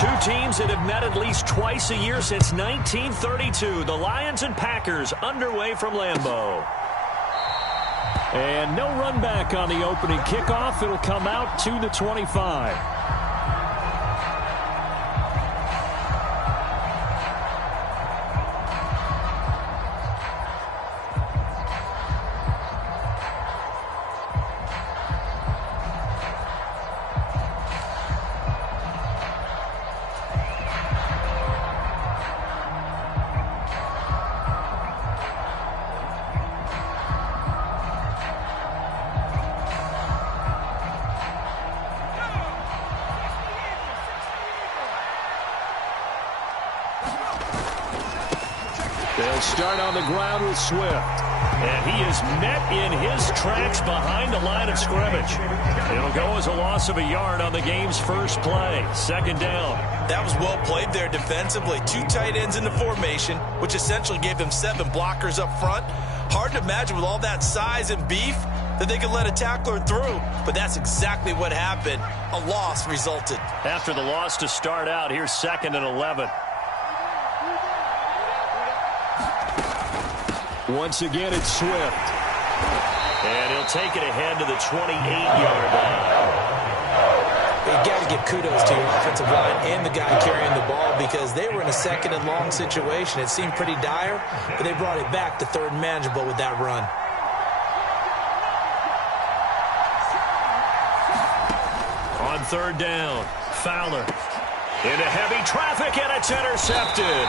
Two teams that have met at least twice a year since 1932. The Lions and Packers underway from Lambeau. And no run back on the opening kickoff. It'll come out to the 25. They'll start on the ground with Swift. And he is met in his tracks behind the line of scrimmage. It'll go as a loss of a yard on the game's first play. Second down. That was well played there defensively. Two tight ends in the formation, which essentially gave them 7 blockers up front. Hard to imagine with all that size and beef that they could let a tackler through. But that's exactly what happened. A loss resulted. After the loss to start out, here's 2nd and 11. Once again, it's Swift. And he'll take it ahead to the 28-yard line. You got to give kudos to your offensive line and the guy carrying the ball because they were in a 2nd and long situation. It seemed pretty dire, but they brought it back to 3rd and manageable with that run. On 3rd down, Fowler into heavy traffic, and it's intercepted.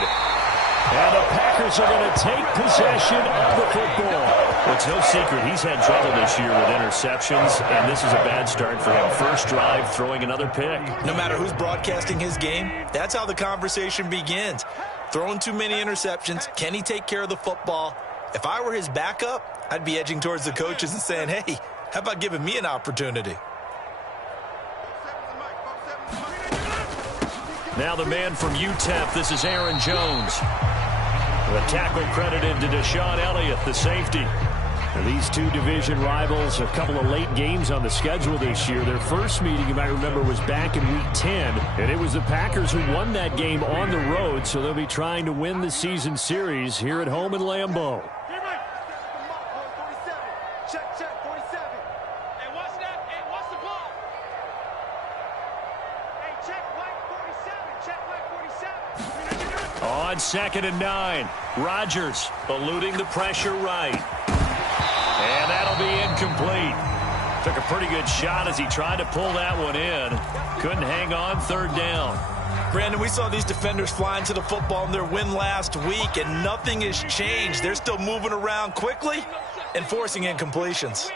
And the Packers are going to take possession of the football. It's no secret he's had trouble this year with interceptions, and this is a bad start for him. First drive, throwing another pick. No matter who's broadcasting his game, that's how the conversation begins. Throwing too many interceptions, can he take care of the football? If I were his backup, I'd be edging towards the coaches and saying, hey, how about giving me an opportunity? Now the man from UTEP, this is Aaron Jones. The tackle credited to Deshaun Elliott, the safety. These two division rivals, a couple of late games on the schedule this year. Their first meeting, you might remember, was back in Week 10. And it was the Packers who won that game on the road, so they'll be trying to win the season series here at home in Lambeau. On 2nd and 9, Rodgers eluding the pressure right. And that'll be incomplete. Took a pretty good shot as he tried to pull that one in. Couldn't hang on. 3rd down. Brandon, we saw these defenders flying to the football in their win last week, and nothing has changed. They're still moving around quickly and forcing incompletions.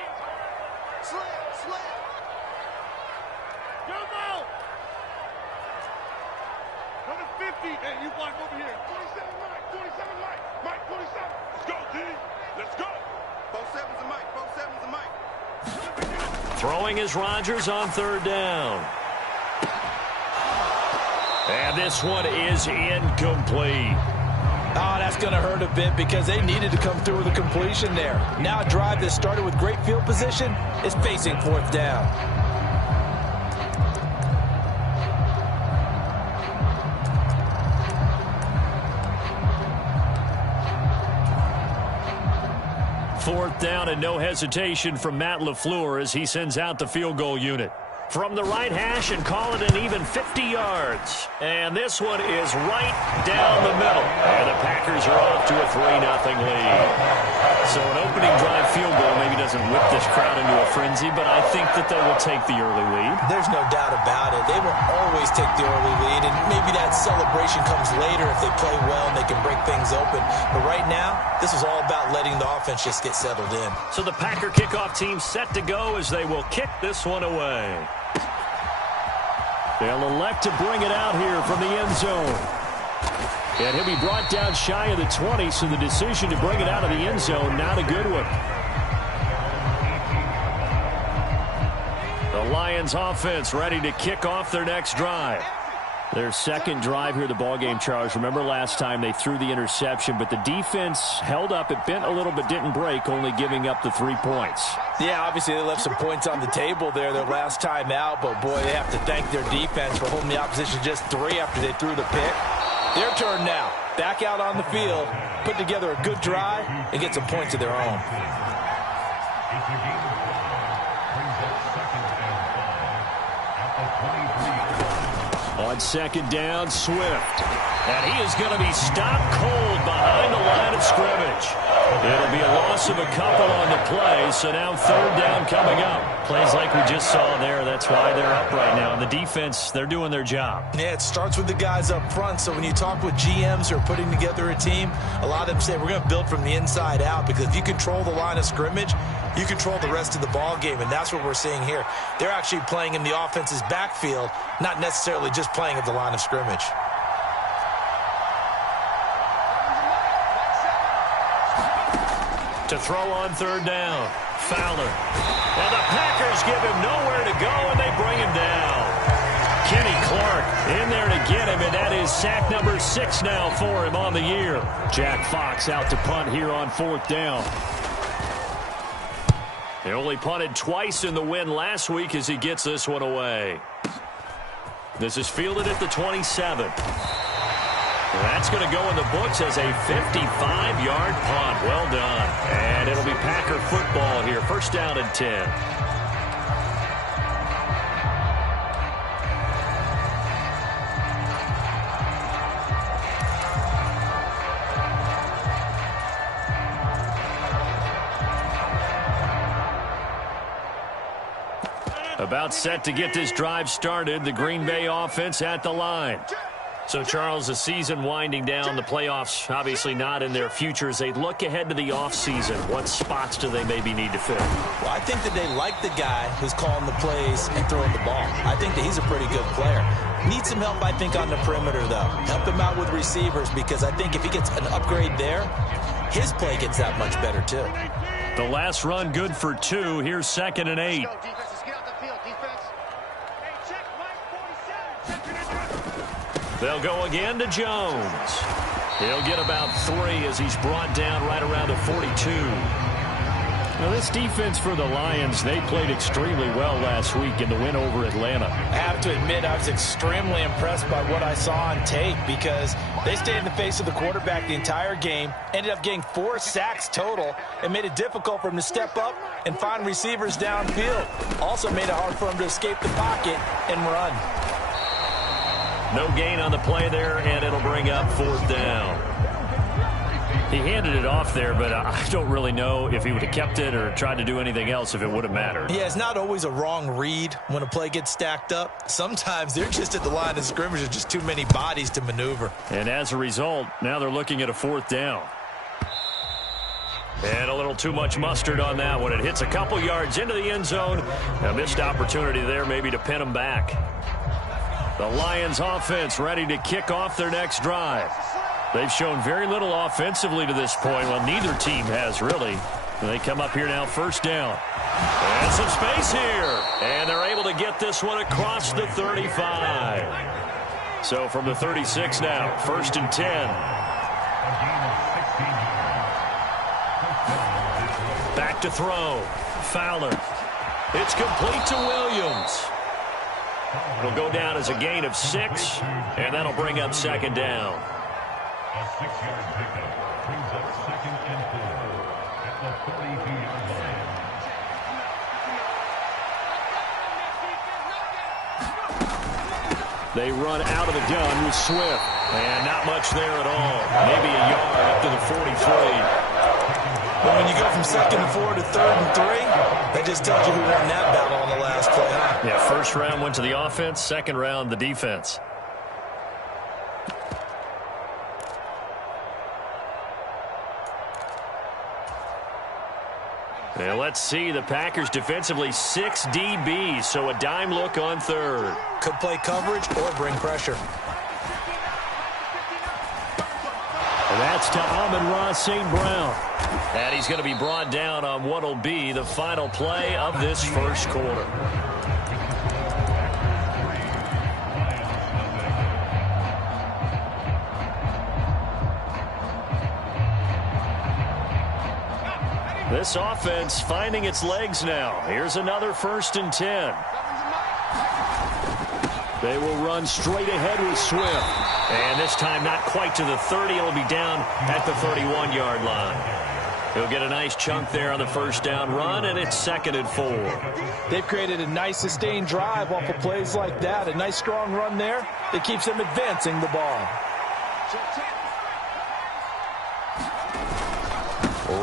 Throwing is Rodgers on 3rd down. And this one is incomplete. Oh, that's going to hurt a bit because they needed to come through with a completion there. Now a drive that started with great field position is facing 4th down. Fourth down and no hesitation from Matt LaFleur as he sends out the field goal unit. From the right hash and call it an even 50 yards. And this one is right down the middle. And the Packers are off to a 3-0 lead. So an opening drive field goal maybe doesn't whip this crowd into a frenzy, but I think that they will take the early lead. There's no doubt about it. They will always take the early lead, and maybe that celebration comes later if they play well and they can break things open. But right now, this is all about letting the offense just get settled in. So the Packer kickoff team set to go as they will kick this one away. They'll elect to bring it out here from the end zone. And he'll be brought down shy of the 20, so the decision to bring it out of the end zone, not a good one. The Lions offense ready to kick off their next drive. Their second drive here, the ballgame, Charles. Remember last time they threw the interception, but the defense held up. It bent a little but didn't break, only giving up the 3 points. Yeah, obviously they left some points on the table there their last time out, but boy, they have to thank their defense for holding the opposition just 3 after they threw the pick. Their turn now. Back out on the field, put together a good drive, and get some points of their own. On second down, Swift. And he is going to be stopped cold behind the line of scrimmage. It'll be a loss of a couple on the play, so now third down coming up. Plays like we just saw there, that's why they're up right now. And the defense, they're doing their job. Yeah, it starts with the guys up front, so when you talk with GMs who are putting together a team, a lot of them say we're going to build from the inside out, because if you control the line of scrimmage, you control the rest of the ball game, and that's what we're seeing here. They're actually playing in the offense's backfield, not necessarily just playing at the line of scrimmage. To throw on third down, Fowler. And the Packers give him nowhere to go, and they bring him down. Kenny Clark in there to get him, and that is sack number 6 now for him on the year. Jack Fox out to punt here on fourth down. They only punted twice in the win last week as he gets this one away. This is fielded at the 27. That's going to go in the books as a 55-yard punt. Well done. And it'll be Packer football here. First down and 10. About set to get this drive started. The Green Bay offense at the line. So, Charles, the season winding down, the playoffs obviously not in their future. As they look ahead to the offseason, what spots do they maybe need to fill? Well, I think that they like the guy who's calling the plays and throwing the ball. I think that he's a pretty good player. Needs some help, I think, on the perimeter, though. Help him out with receivers, because I think if he gets an upgrade there, his play gets that much better, too. The last run good for 2. Here's 2nd and 8. They'll go again to Jones. He'll get about 3 as he's brought down right around the 42. Now, this defense for the Lions, they played extremely well last week in the win over Atlanta. I have to admit, I was extremely impressed by what I saw on tape, because they stayed in the face of the quarterback the entire game, ended up getting 4 sacks total, and made it difficult for him to step up and find receivers downfield. Also made it hard for him to escape the pocket and run. No gain on the play there, and it'll bring up fourth down. He handed it off there, but I don't really know if he would have kept it or tried to do anything else if it would have mattered. Yeah, it's not always a wrong read when a play gets stacked up. Sometimes they're just at the line of scrimmage. There's just too many bodies to maneuver. And as a result, now they're looking at a fourth down. And a little too much mustard on that one. It hits a couple yards into the end zone. A missed opportunity there maybe to pin them back. The Lions offense ready to kick off their next drive. They've shown very little offensively to this point. Well, neither team has really. And they come up here now, first down. And some space here. And they're able to get this one across the 35. So from the 36 now, 1st and 10. Back to throw. Fowler. It's complete to Williams. It'll go down as a gain of 6, and that'll bring up 2nd down. A 6-yard pickup brings up 2nd and 4 at the 32-yard line. They run out of the gun with Swift, and not much there at all. Maybe a yard up to the 43. Well, when you go from 2nd and 4 to 3rd and 3, that just tells you who won that battle on the last play, huh? Yeah, first round went to the offense, second round the defense. And let's see, the Packers defensively 6 DBs, so a dime look on third. Could play coverage or bring pressure. And that's to Amon-Ra St. Brown. And he's going to be brought down on what will be the final play of this first quarter. This offense finding its legs now. Here's another 1st and 10. They will run straight ahead with Swift. And this time not quite to the 30. It'll be down at the 31-yard line. He'll get a nice chunk there on the 1st down run, and it's 2nd and 4. They've created a nice sustained drive off of plays like that. A nice strong run there that keeps them advancing the ball.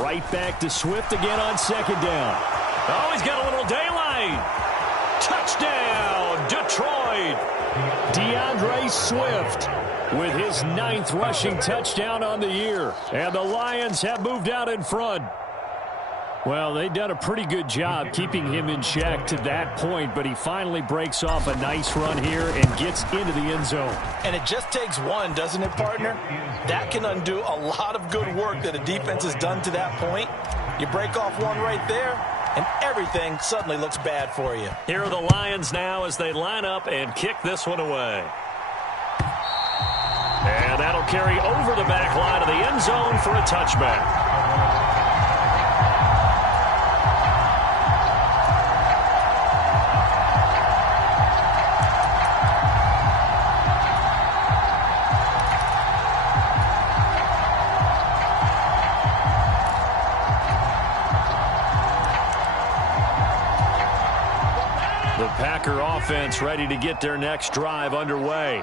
Right back to Swift again on 2nd down. Oh, he's got a little daylight. Touchdown, Detroit. DeAndre Swift with his 9th rushing touchdown on the year. And the Lions have moved out in front. Well, they've done a pretty good job keeping him in check to that point, but he finally breaks off a nice run here and gets into the end zone. And it just takes one, doesn't it, partner? That can undo a lot of good work that a defense has done to that point. You break off one right there, and everything suddenly looks bad for you. Here are the Lions now as they line up and kick this one away. And that'll carry over the back line of the end zone for a touchback. The Packer offense ready to get their next drive underway.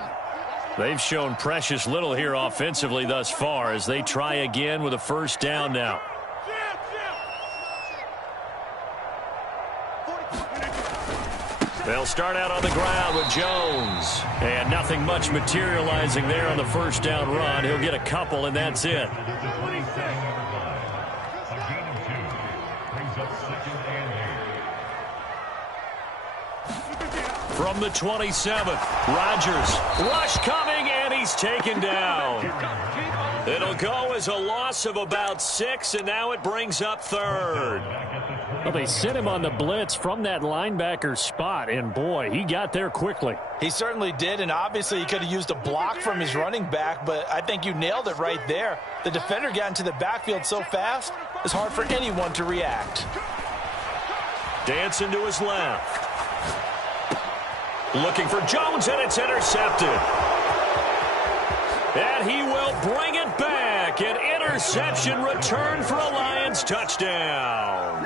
They've shown precious little here offensively thus far as they try again with a 1st down now. They'll start out on the ground with Jones. And nothing much materializing there on the 1st down run. He'll get a couple, and that's it. From the 27th, Rodgers, rush coming, and he's taken down. It'll go as a loss of about 6, and now it brings up 3rd. Well, they sent him on the blitz from that linebacker spot, and boy, he got there quickly. He certainly did, and obviously he could have used a block from his running back, but I think you nailed it right there. The defender got into the backfield so fast, it's hard for anyone to react. Dancing to his left. Looking for Jones, and it's intercepted. And he will bring it back. An interception return for a Lions touchdown.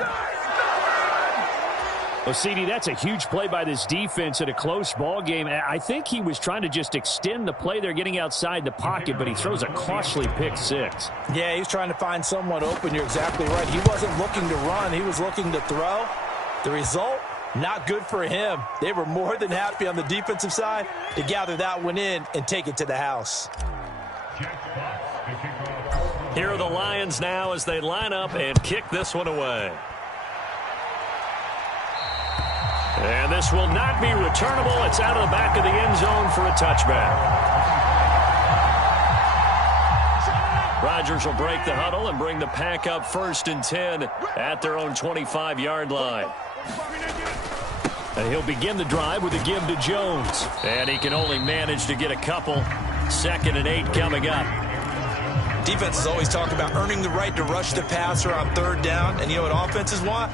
Well, CD, that's a huge play by this defense in a close ball game. I think he was trying to just extend the play there, getting outside the pocket, but he throws a costly pick 6. Yeah, he was trying to find someone open. You're exactly right. He wasn't looking to run. He was looking to throw. The result? Not good for him. They were more than happy on the defensive side to gather that one in and take it to the house. Here are the Lions now as they line up and kick this one away. And this will not be returnable. It's out of the back of the end zone for a touchback. Rodgers will break the huddle and bring the Pack up 1st and 10 at their own 25-yard line. And he'll begin the drive with a give to Jones. And he can only manage to get a couple. 2nd and 8 coming up. Defenses always talk about earning the right to rush the passer on 3rd down. And you know what offenses want?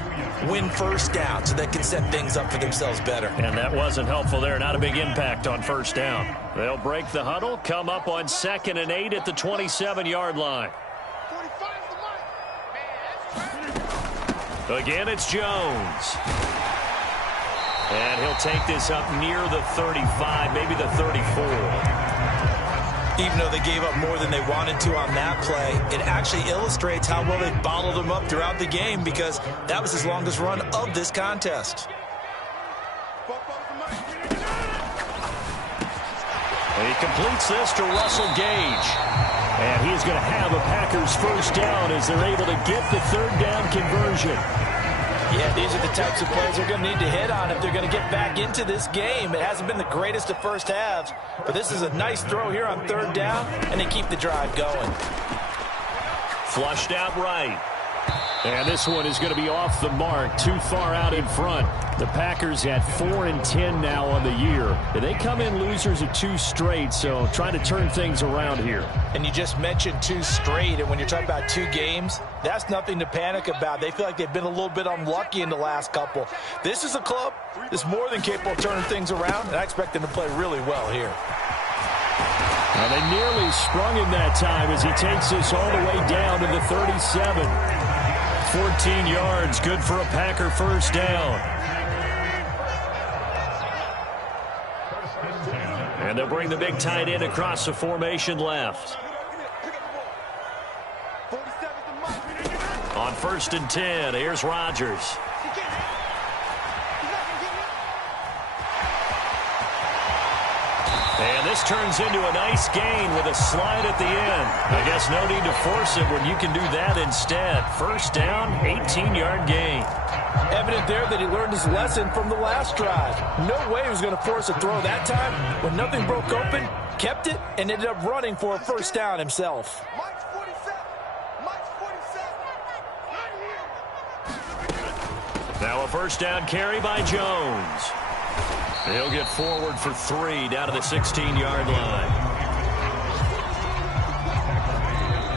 Win 1st down so they can set things up for themselves better. And that wasn't helpful there. Not a big impact on 1st down. They'll break the huddle, come up on 2nd and 8 at the 27-yard line. Again, it's Jones. And he'll take this up near the 35, maybe the 34. Even though they gave up more than they wanted to on that play, it actually illustrates how well they bottled them up throughout the game because that was his longest run of this contest. And he completes this to Russell Gage. And he's going to have a Packers 1st down as they're able to get the 3rd down conversion. Yeah, these are the types of plays they're going to need to hit on if they're going to get back into this game. It hasn't been the greatest of first halves, but this is a nice throw here on 3rd down, and they keep the drive going. Flushed out right. And this one is going to be off the mark, too far out in front. The Packers at 4-10 now on the year. And they come in losers of 2 straight, so trying to turn things around here. And you just mentioned 2 straight, and when you're talking about 2 games, that's nothing to panic about. They feel like they've been a little bit unlucky in the last couple. This is a club that's more than capable of turning things around, and I expect them to play really well here. Well, they nearly sprung him that time as he takes this all the way down to the 37. 14 yards, good for a Packer first down. And they'll bring the big tight end across the formation left. On 1st and 10, here's Rodgers. And this turns into a nice gain with a slide at the end. I guess no need to force it when you can do that instead. First down, 18-yard gain. Evident there that he learned his lesson from the last drive. No way he was going to force a throw that time. When nothing broke open, kept it, and ended up running for a first down himself. Now a first down carry by Jones. He'll get forward for 3 down to the 16-yard line.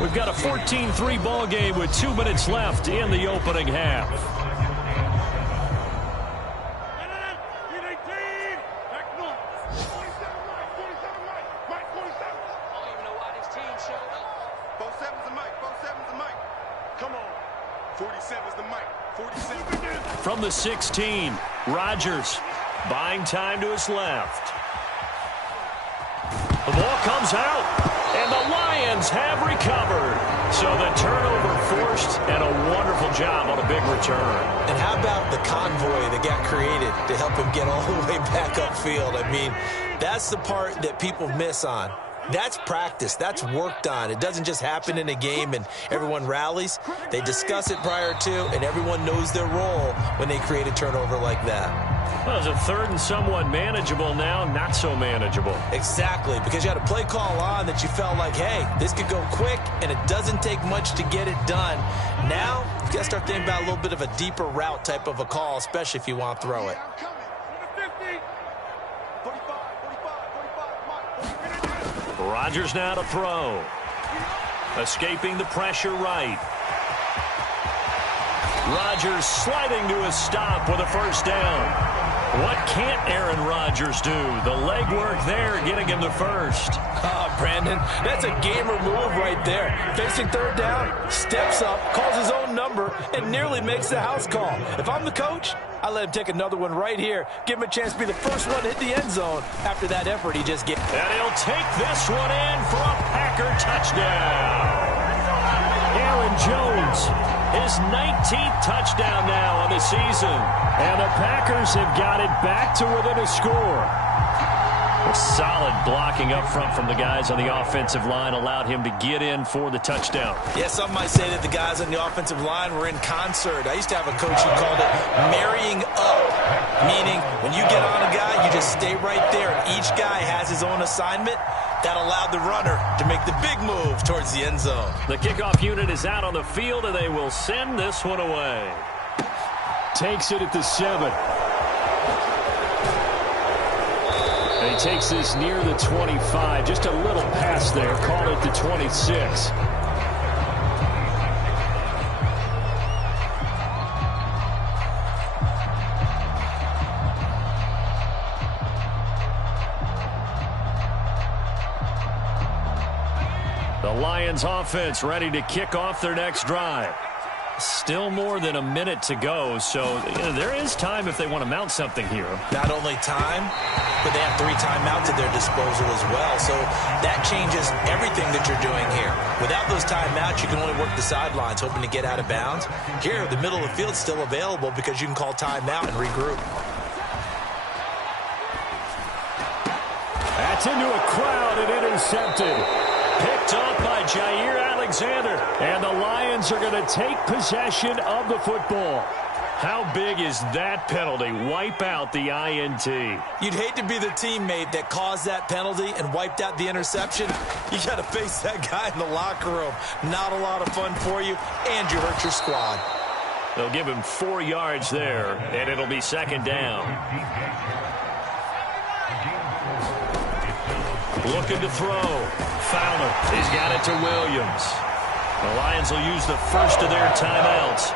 We've got a 14-3 ball game with 2 minutes left in the opening half. From the 16, Rodgers buying time to his left. The ball comes out, and the Lions have recovered. So the turnover forced, and a wonderful job on a big return. And how about the convoy that got created to help him get all the way back upfield? I mean, that's the part that people miss on. That's practice. That's worked on. It doesn't just happen in a game and everyone rallies. They discuss it prior to, and everyone knows their role when they create a turnover like that. Well, it's a 3rd and somewhat manageable now, not so manageable. Exactly, because you had a play call on that you felt like, hey, this could go quick, and it doesn't take much to get it done. Now, you've got to start thinking about a little bit of a deeper route type of a call, especially if you want to throw it. Rodgers now to throw. Escaping the pressure right. Rodgers sliding to a stop with a first down. What can't Aaron Rodgers do? The legwork there getting him the first. Brandon, that's a gamer move right there. Facing 3rd down, steps up, calls his own number, and nearly makes the house call. If I'm the coach, I let him take another one right here. Give him a chance to be the first one to hit the end zone after that effort he just gave. And he'll take this one in for a Packer touchdown. Aaron Jones, his 19th touchdown now on the season. And the Packers have got it back to within a score. A solid blocking up front from the guys on the offensive line allowed him to get in for the touchdown. Yeah, some might say that the guys on the offensive line were in concert. I used to have a coach who called it marrying up, meaning when you get on a guy, you just stay right there. Each guy has his own assignment. That allowed the runner to make the big move towards the end zone. The kickoff unit is out on the field, and they will send this one away. Takes it at the 7. And he takes this near the 25. Just a little pass there. Call it the 26. The Lions offense ready to kick off their next drive. Still more than a minute to go, so there is time if they want to mount something here. Not only time, but they have 3 timeouts at their disposal as well. So that changes everything that you're doing here. Without those timeouts, you can only work the sidelines, hoping to get out of bounds. Here, the middle of the field's still available because you can call timeout and regroup. That's into a crowd and intercepted. Picked up by Jair Alexander. And the Lions are going to take possession of the football. How big is that penalty? Wipe out the INT. You'd hate to be the teammate that caused that penalty and wiped out the interception. You got to face that guy in the locker room. Not a lot of fun for you, and you hurt your squad. They'll give him 4 yards there, and it'll be second down. Looking to throw. Fowler. He's got it to Williams. The Lions will use the first of their timeouts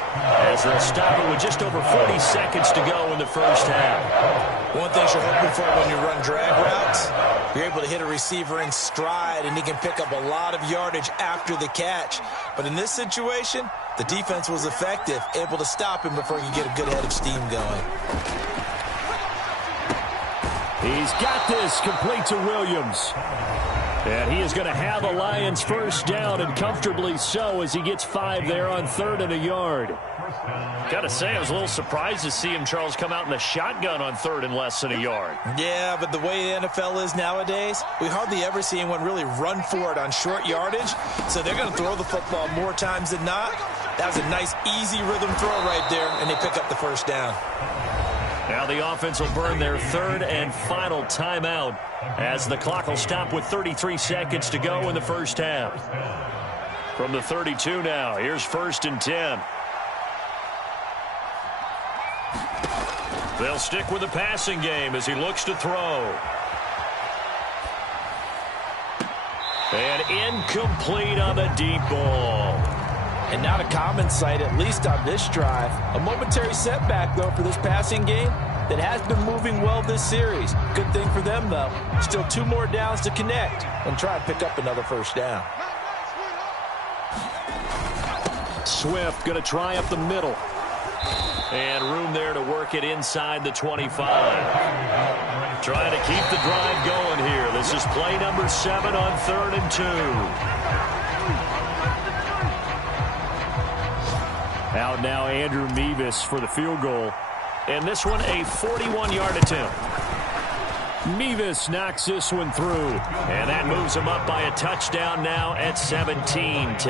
as they'll stop it with just over 40 seconds to go in the first half. One thing you're hoping for when you run drag routes, you're able to hit a receiver in stride, and he can pick up a lot of yardage after the catch. But in this situation, the defense was effective, able to stop him before he could get a good head of steam going. He's got this complete to Williams. And he is going to have a Lions first down, and comfortably so, as he gets 5 there on 3rd and a yard. Got to say, I was a little surprised to see him, Charles, come out in the shotgun on 3rd and less than a yard. Yeah, but the way the NFL is nowadays, we hardly ever see anyone really run for it on short yardage. So they're going to throw the football more times than not. That was a nice, easy rhythm throw right there, and they pick up the first down. Now the offense will burn their 3rd and final timeout as the clock will stop with 33 seconds to go in the first half. From the 32 now, here's 1st and 10. They'll stick with the passing game as he looks to throw. And incomplete on the deep ball. And not a common sight, at least on this drive. A momentary setback, though, for this passing game that has been moving well this series. Good thing for them, though. Still 2 more downs to connect and try and pick up another first down. Swift going to try up the middle. And room there to work it inside the 25. Trying to keep the drive going here. This is play number 7 on 3rd and 2. Out now, Andrew Mevis for the field goal. And this one, a 41-yard attempt. Mevis knocks this one through. And that moves him up by a touchdown now at 17-10.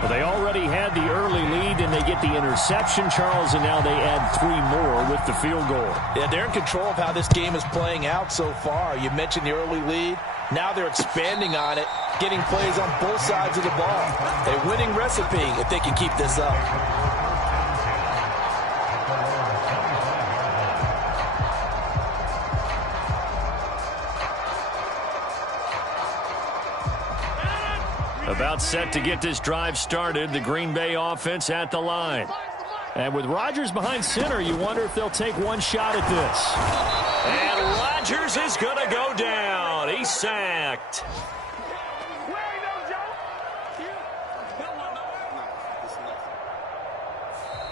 Well, they already had the early lead, and they get the interception, Charles, and now they add 3 more with the field goal. Yeah, they're in control of how this game is playing out so far. You mentioned the early lead. Now they're expanding on it, getting plays on both sides of the ball. A winning recipe if they can keep this up. About set to get this drive started, the Green Bay offense at the line. And with Rodgers behind center, you wonder if they'll take one shot at this. And Rodgers is going to go down. He's sacked.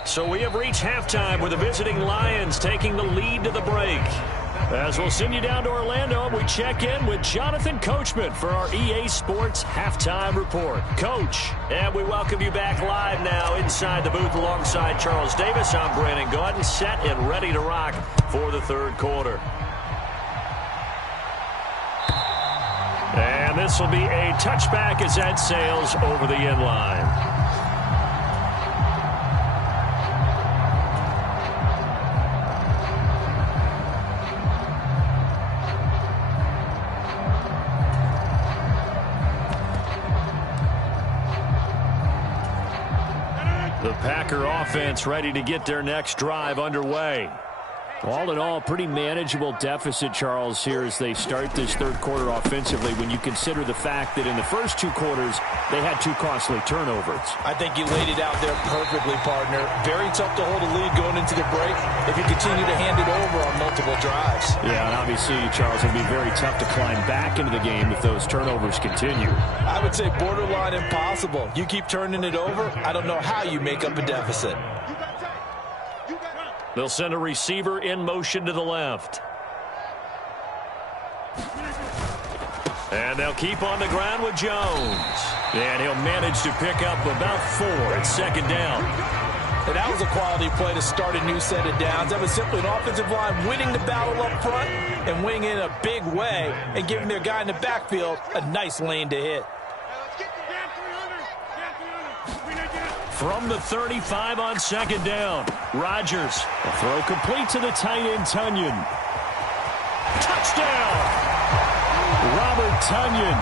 So we have reached halftime with the visiting Lions taking the lead to the break. As we'll send you down to Orlando, and we check in with Jonathan Coachman for our EA Sports Halftime Report. Coach, and we welcome you back live now inside the booth alongside Charles Davis. I'm Brandon Gaudin, set and ready to rock for the 3rd quarter. And this will be a touchback as that sails over the end line. The Packer offense ready to get their next drive underway. All in all, pretty manageable deficit, Charles, here as they start this 3rd quarter offensively when you consider the fact that in the first 2 quarters, they had 2 costly turnovers. I think you laid it out there perfectly, partner. Very tough to hold a lead going into the break if you continue to hand it over on multiple drives. Yeah, and obviously, Charles, it'll be very tough to climb back into the game if those turnovers continue. I would say borderline impossible. You keep turning it over, I don't know how you make up a deficit. They'll send a receiver in motion to the left. And they'll keep on the ground with Jones. And he'll manage to pick up about 4 at 2nd down. And that was a quality play to start a new set of downs. That was simply an offensive line winning the battle up front and winning in a big way and giving their guy in the backfield a nice lane to hit. From the 35 on second down. Rodgers. The throw complete to the tight end, Tunyon. Touchdown! Robert Tunyon,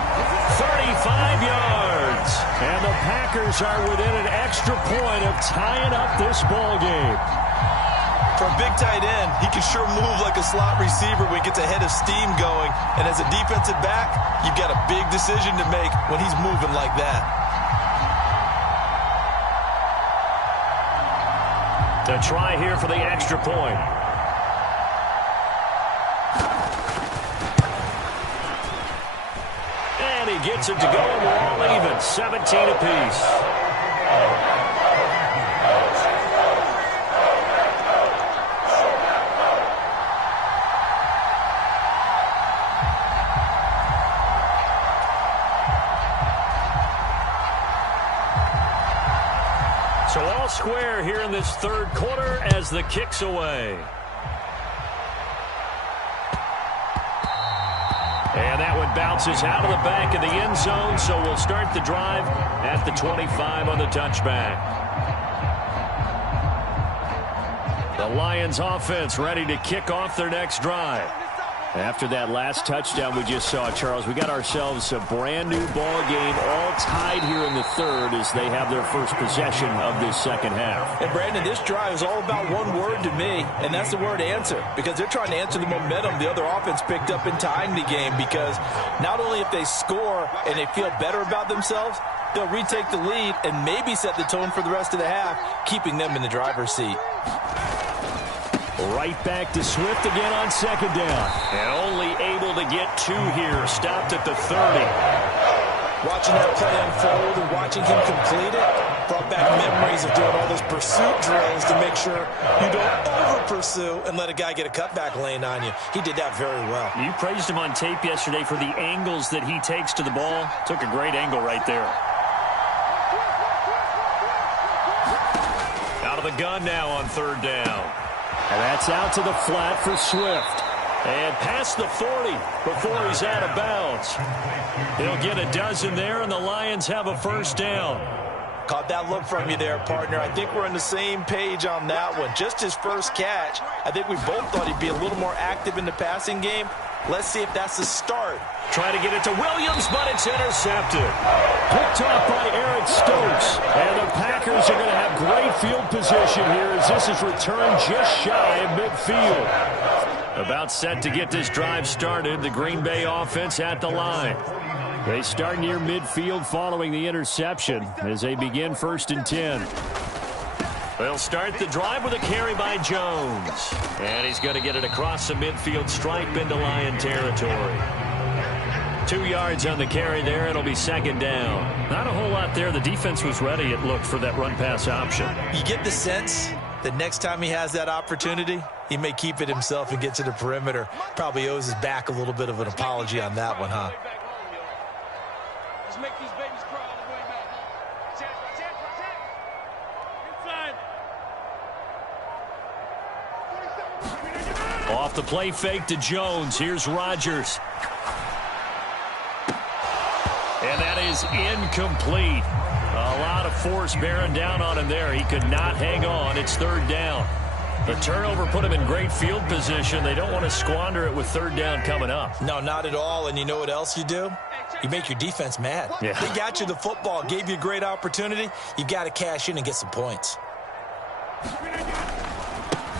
35 yards. And the Packers are within an extra point of tying up this ball game. For a big tight end, he can sure move like a slot receiver when he gets a head of steam going. And as a defensive back, you've got a big decision to make when he's moving like that. The try here for the extra point. And he gets it to go, and we're all even, 17 apiece. So all square here in this third quarter as the kick's away. And that one bounces out of the back of the end zone, so we'll start the drive at the 25 on the touchback. The Lions offense ready to kick off their next drive. After that last touchdown we just saw, Charles, we got ourselves a brand new ball game, all tied here in the third as they have their first possession of this second half. And Brandon, this drive is all about one word to me, and that's the word answer, because they're trying to answer the momentum the other offense picked up in tying the game, because not only if they score and they feel better about themselves, they'll retake the lead and maybe set the tone for the rest of the half, keeping them in the driver's seat. Right back to Swift again on second down. And only able to get two here. Stopped at the 30. Watching that play unfold and watching him complete it brought back memories of doing all those pursuit drills to make sure you don't over-pursue and let a guy get a cutback lane on you. He did that very well. You praised him on tape yesterday for the angles that he takes to the ball. Took a great angle right there. Out of the gun now on third down. And that's out to the flat for Swift. And past the 40 before he's out of bounds. He'll get a dozen there, and the Lions have a first down. Caught that look from you there, partner. I think we're on the same page on that one. Just his first catch. I think we both thought he'd be a little more active in the passing game. Let's see if that's the start. Try to get it to Williams, but it's intercepted. Picked off by Eric Stokes. And the Packers are going to have great field position here as this is returned just shy of midfield. About set to get this drive started, the Green Bay offense at the line. They start near midfield following the interception as they begin 1st and 10. They'll start the drive with a carry by Jones. And he's going to get it across the midfield stripe into Lion territory. 2 yards on the carry there. It'll be second down. Not a whole lot there. The defense was ready, it looked, for that run-pass option. You get the sense that next time he has that opportunity, he may keep it himself and get to the perimeter. Probably owes his back a little bit of an apology on that one, huh? Let's make these babies crawl all the way back. Inside. Off the play fake to Jones. Here's Rodgers. And that is incomplete. A lot of force bearing down on him there. He could not hang on. It's third down. The turnover put him in great field position. They don't want to squander it with third down coming up. No, not at all. And you know what else you do? You make your defense mad. Yeah. They got you the football, gave you a great opportunity. You got to cash in and get some points.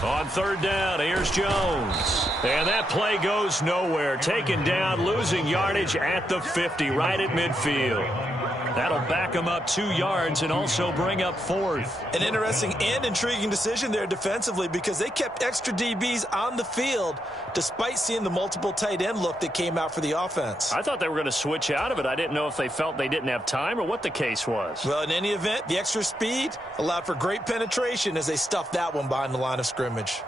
On third down, here's Jones. And that play goes nowhere. Taken down, losing yardage at the 50, right at midfield. That'll back him up 2 yards and also bring up fourth. An interesting and intriguing decision there defensively because they kept extra DBs on the field despite seeing the multiple tight end look that came out for the offense. I thought they were going to switch out of it. I didn't know if they felt they didn't have time or what the case was. Well, in any event, the extra speed allowed for great penetration as they stuffed that one behind the line of scrimmage.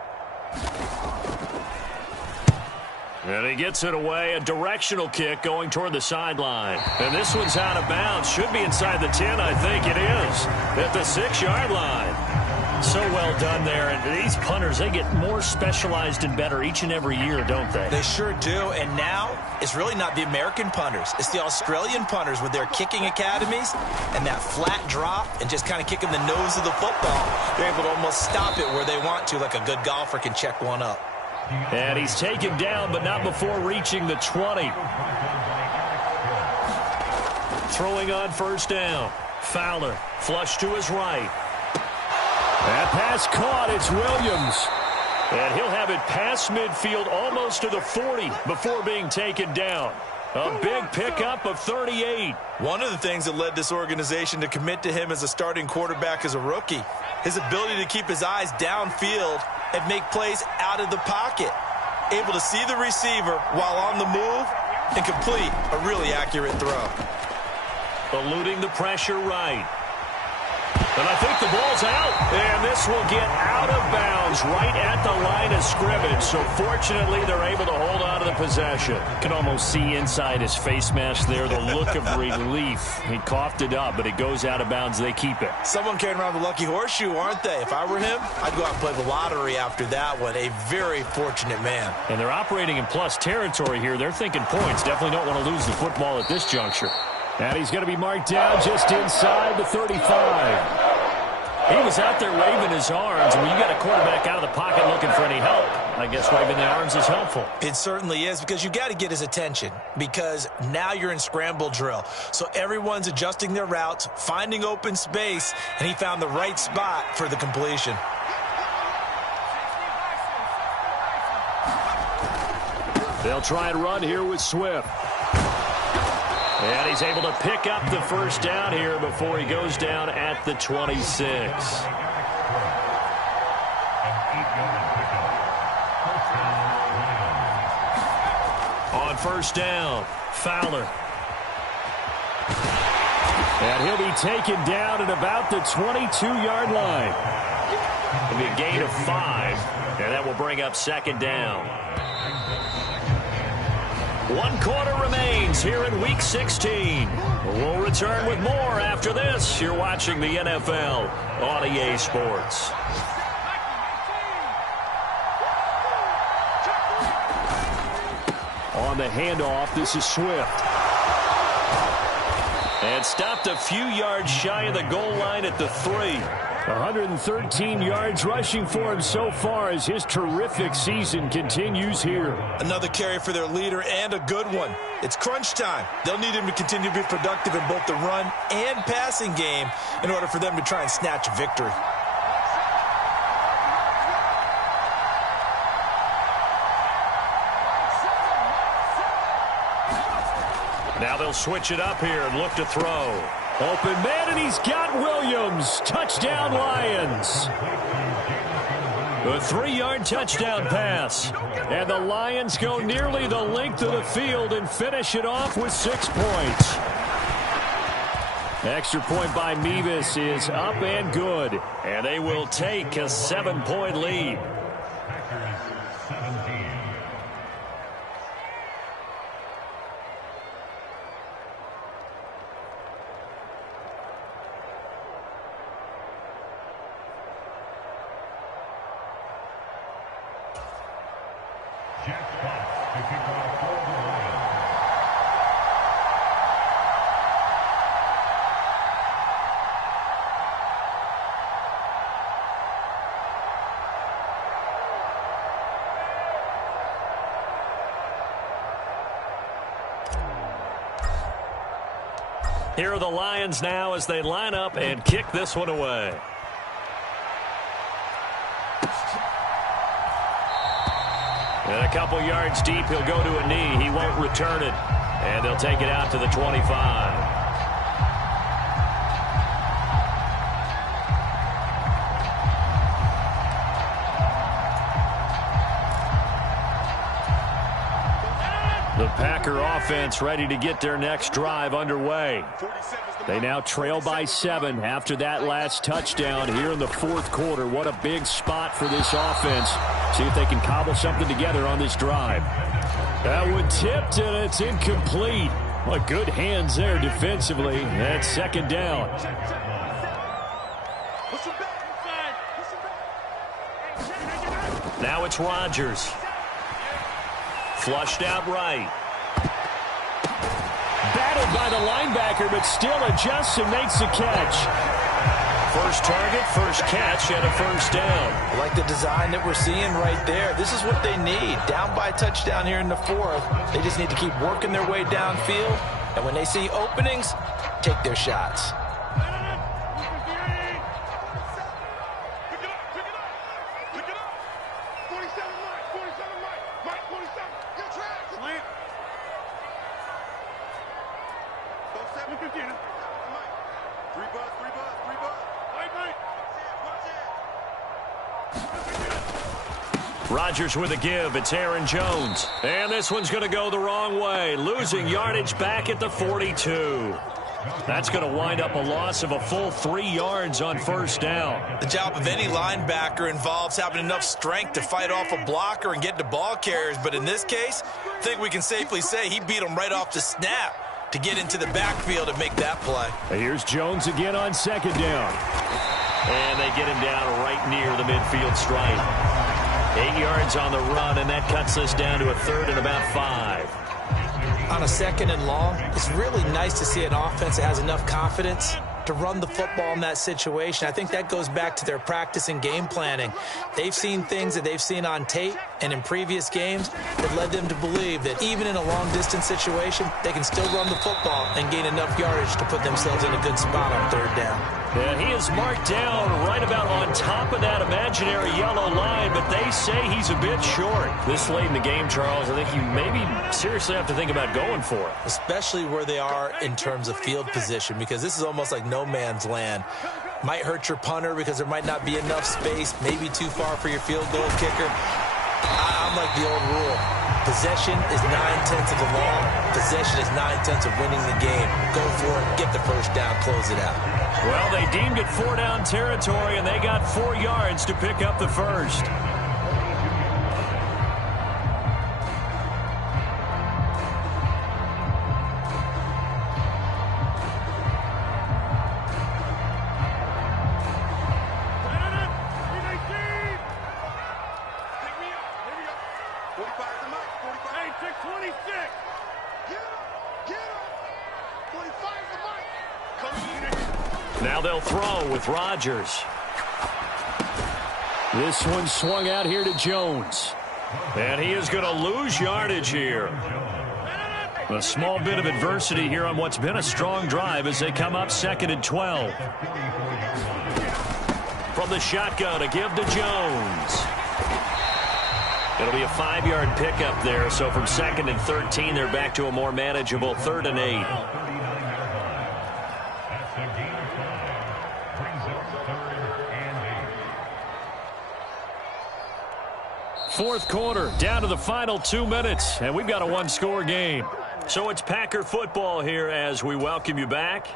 And he gets it away, a directional kick going toward the sideline. And this one's out of bounds. Should be inside the 10, I think it is. At the 6-yard line. So well done there. And these punters, they get more specialized and better each and every year, don't they? They sure do. And now it's really not the American punters. It's the Australian punters with their kicking academies and that flat drop and just kind of kicking the nose of the football. They're able to almost stop it where they want to, like a good golfer can check one up. And he's taken down, but not before reaching the 20. Throwing on first down. Fowler, flush to his right. That pass caught. It's Williams. And he'll have it past midfield almost to the 40 before being taken down. A big pickup of 38. One of the things that led this organization to commit to him as a starting quarterback as a rookie, his ability to keep his eyes downfield and make plays out of the pocket. Able to see the receiver while on the move and complete a really accurate throw. Eluding the pressure right. And I think the ball's out. And this will get out of bounds right at the line of scrimmage. So fortunately, they're able to hold on to the possession. You can almost see inside his face mask there the look of relief. He coughed it up, but it goes out of bounds. They keep it. Someone carrying around the lucky horseshoe, aren't they? If I were him, I'd go out and play the lottery after that one. A very fortunate man. And they're operating in plus territory here. They're thinking points. Definitely don't want to lose the football at this juncture. And he's going to be marked down just inside the 35. He was out there waving his arms. When you got a quarterback out of the pocket looking for any help, I guess waving the arms is helpful. It certainly is, because you got to get his attention, because now you're in scramble drill. So everyone's adjusting their routes, finding open space, and he found the right spot for the completion. They'll try and run here with Swift. And he's able to pick up the first down here before he goes down at the 26. On first down, Fowler. And he'll be taken down at about the 22-yard line. It'll be a gain of 5, and that will bring up second down. 1 quarter remains here in Week 16. We'll return with more after this. You're watching the NFL on EA Sports. On the handoff, this is Swift. And stopped a few yards shy of the goal line at the 3. 113 yards rushing for him so far as his terrific season continues here. Another carry for their leader, and a good one. It's crunch time. They'll need him to continue to be productive in both the run and passing game in order for them to try and snatch a victory. Now they'll switch it up here and look to throw. Open man, and he's got Williams. Touchdown, Lions. A 3-yard touchdown pass. And the Lions go nearly the length of the field and finish it off with 6 points. Extra point by Mevis is up and good. And they will take a 7-point lead. Here are the Lions now as they line up and kick this one away. And a couple yards deep, he'll go to a knee. He won't return it. And they'll take it out to the 25. The Packer offense ready to get their next drive underway. They now trail by 7 after that last touchdown here in the 4th quarter. What a big spot for this offense. See if they can cobble something together on this drive. That one tipped, and it's incomplete. What good hands there defensively. That's second down. Now it's Rodgers. Flushed out right. Battled by the linebacker, but still adjusts and makes the catch. First target, first catch, and a first down. I like the design that we're seeing right there. This is what they need. Down by a touchdown here in the fourth. They just need to keep working their way downfield. And when they see openings, take their shots. Rodgers with a give. It's Aaron Jones. And this one's going to go the wrong way. Losing yardage back at the 42. That's going to wind up a loss of a full 3 yards on first down. The job of any linebacker involves having enough strength to fight off a blocker and get to ball carriers. But in this case, I think we can safely say he beat him right off the snap to get into the backfield and make that play. Here's Jones again on second down. And they get him down right near the midfield stripe. 8 yards on the run, and that cuts us down to a third and about 5. On a second and long, it's really nice to see an offense that has enough confidence to run the football in that situation. I think that goes back to their practice and game planning. They've seen things that they've seen on tape and in previous games that led them to believe that even in a long-distance situation, they can still run the football and gain enough yardage to put themselves in a good spot on third down. Yeah, he is marked down right about on top of that imaginary yellow line, but they say he's a bit short. This late in the game, Charles, I think you maybe seriously have to think about going for it. Especially where they are in terms of field position, because this is almost like no man's land. Might hurt your punter because there might not be enough space, maybe too far for your field goal kicker. I'm like the old rule. Possession is 9/10 of the law. Possession is 9/10 of winning the game. Go for it, get the first down, close it out. Well, they deemed it 4-down territory, and they got 4 yards to pick up the first. Now they'll throw with Rodgers. This one swung out here to Jones. And he is going to lose yardage here. A small bit of adversity here on what's been a strong drive as they come up 2nd and 12. From the shotgun, a give to Jones. It'll be a 5-yard pickup there, so from 2nd and 13, they're back to a more manageable 3rd and 8. Fourth quarter, down to the final 2 minutes, and we've got a one-score game. So it's Packer football here as we welcome you back.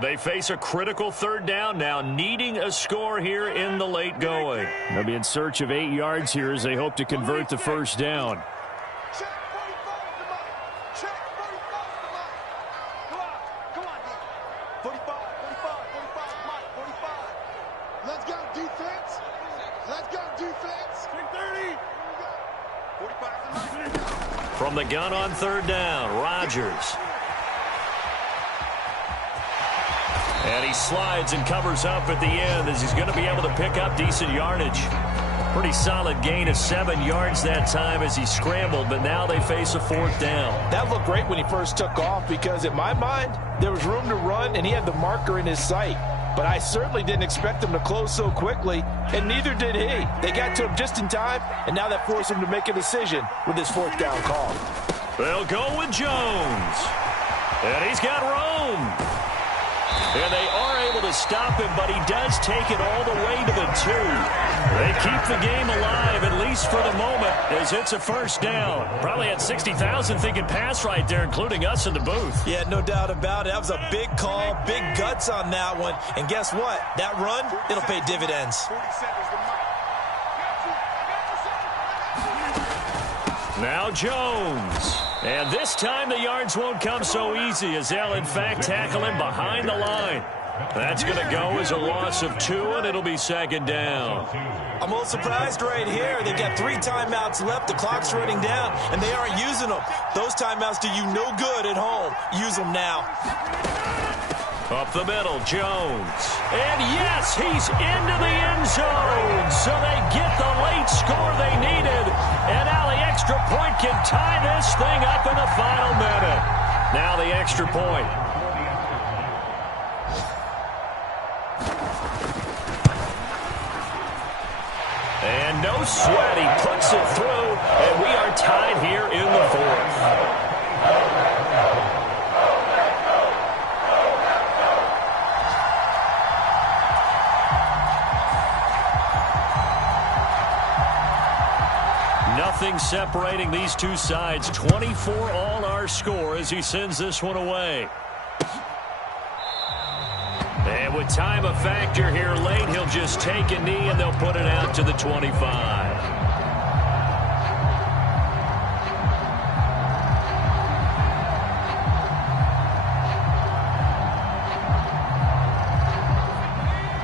They face a critical 3rd down now, needing a score here in the late going. They'll be in search of 8 yards here as they hope to convert the first down. From the gun on 3rd down, Rodgers. And he slides and covers up at the end as he's going to be able to pick up decent yardage. Pretty solid gain of 7 yards that time as he scrambled, but now they face a 4th down. That looked great when he first took off because, in my mind, there was room to run and he had the marker in his sight. But I certainly didn't expect him to close so quickly, and neither did he. They got to him just in time, and now that forced him to make a decision with his 4th down call. They'll go with Jones. And he's got room. And they are able to stop him, but he does take it all the way to the 2. They keep the game alive, at least for the moment, as it's a first down. Probably had 60,000 thinking pass right there, including us in the booth. Yeah, no doubt about it. That was a big call, big guts on that one. And guess what? That run, it'll pay dividends. Now Jones. And this time the yards won't come so easy as they'll, in fact, tackle him behind the line. That's going to go as a loss of 2, and it'll be second down. I'm a little surprised right here. They've got 3 timeouts left. The clock's running down, and they aren't using them. Those timeouts do you no good at home. Use them now. Up the middle, Jones. And yes, he's into the end zone. So they get the late score they needed. And now the extra point can tie this thing up in the final minute. Now the extra point. And no sweat, he puts it through, and we are tied here in the 4th. Nothing separating these two sides. 24 all our score as he sends this one away. And with time a factor here late, he'll just take a knee and they'll put it out to the 25.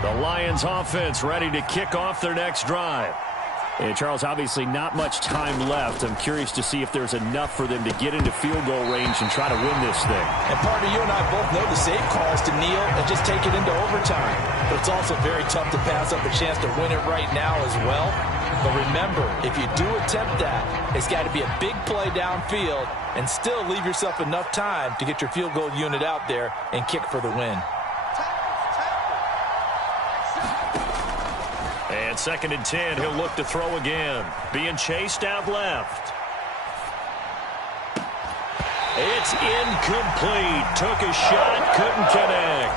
The Lions offense ready to kick off their next drive. And Charles, obviously not much time left. I'm curious to see if there's enough for them to get into field goal range and try to win this thing. And partner, you and I both know the safe call is to kneel and just take it into overtime. But it's also very tough to pass up a chance to win it right now as well. But remember, if you do attempt that, it's got to be a big play downfield and still leave yourself enough time to get your field goal unit out there and kick for the win. And 2nd and 10, he'll look to throw again. Being chased out left. It's incomplete. Took a shot, couldn't connect.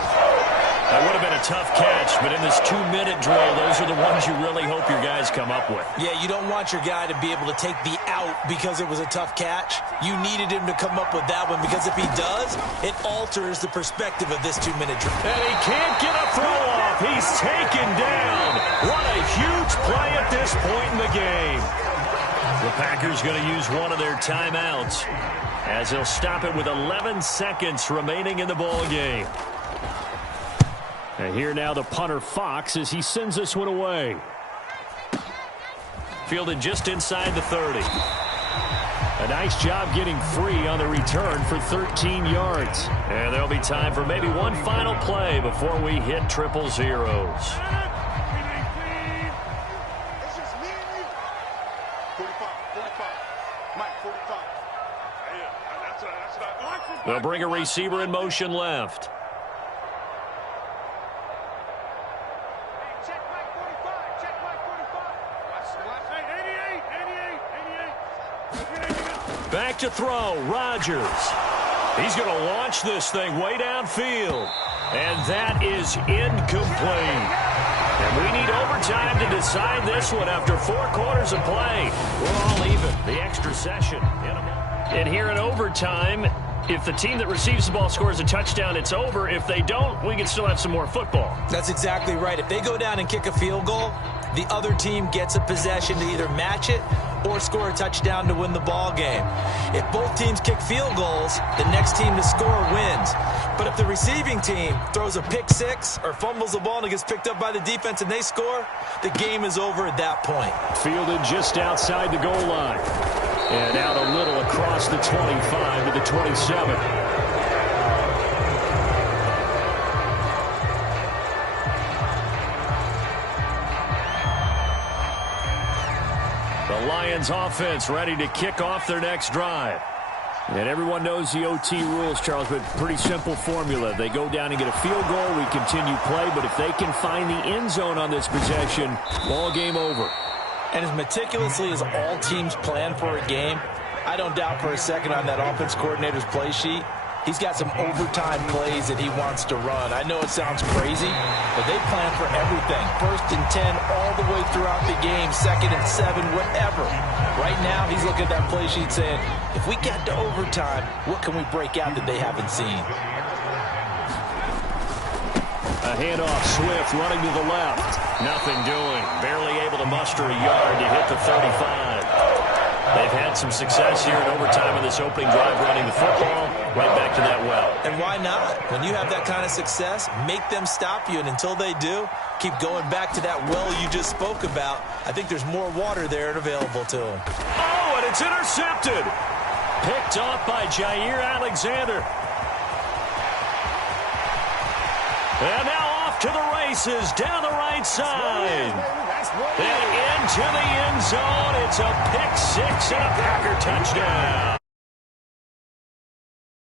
That would have been a tough catch, but in this 2-minute drill, those are the ones you really hope your guys come up with. Yeah, you don't want your guy to be able to take the out because it was a tough catch. You needed him to come up with that one because if he does, it alters the perspective of this 2-minute drill. And he can't get a throw off. He's taken down. What a huge play at this point in the game. The Packers going to use one of their timeouts as they'll stop it with 11 seconds remaining in the ball game. And here now the punter Fox as he sends this one away. Fielded just inside the 30. A nice job getting free on the return for 13 yards. And there'll be time for maybe one final play before we hit triple zeros. They'll bring a receiver in motion left. Back to throw, Rodgers. He's going to launch this thing way downfield. And that is incomplete. And we need overtime to decide this one after 4 quarters of play. We're all even. The extra session. And here in overtime, if the team that receives the ball scores a touchdown, it's over. If they don't, we can still have some more football. That's exactly right. If they go down and kick a field goal, the other team gets a possession to either match it or score a touchdown to win the ball game. If both teams kick field goals, the next team to score wins. But if the receiving team throws a pick six or fumbles the ball and it gets picked up by the defense and they score, the game is over at that point. Fielded just outside the goal line. And out a little across the 25 to the 27. The Lions offense ready to kick off their next drive. And everyone knows the OT rules, Charles, but pretty simple formula. They go down and get a field goal, we continue play, but if they can find the end zone on this possession, ball game over. And as meticulously as all teams plan for a game, I don't doubt for a second on that offense coordinator's play sheet, he's got some overtime plays that he wants to run. I know it sounds crazy, but they plan for everything. 1st and 10 all the way throughout the game, 2nd and 7, whatever. Right now, he's looking at that play sheet saying, if we get to overtime, what can we break out that they haven't seen? A handoff, Swift running to the left. Nothing doing. Barely able to muster a yard to hit the 35. They've had some success here in overtime in this opening drive running the football right back to that well. And why not? When you have that kind of success, make them stop you, and until they do, keep going back to that well you just spoke about. I think there's more water there and available to them. Oh, and it's intercepted. Picked off by Jair Alexander. And now off to the races down the right side. And into the end zone. It's a pick six and a Packer touchdown.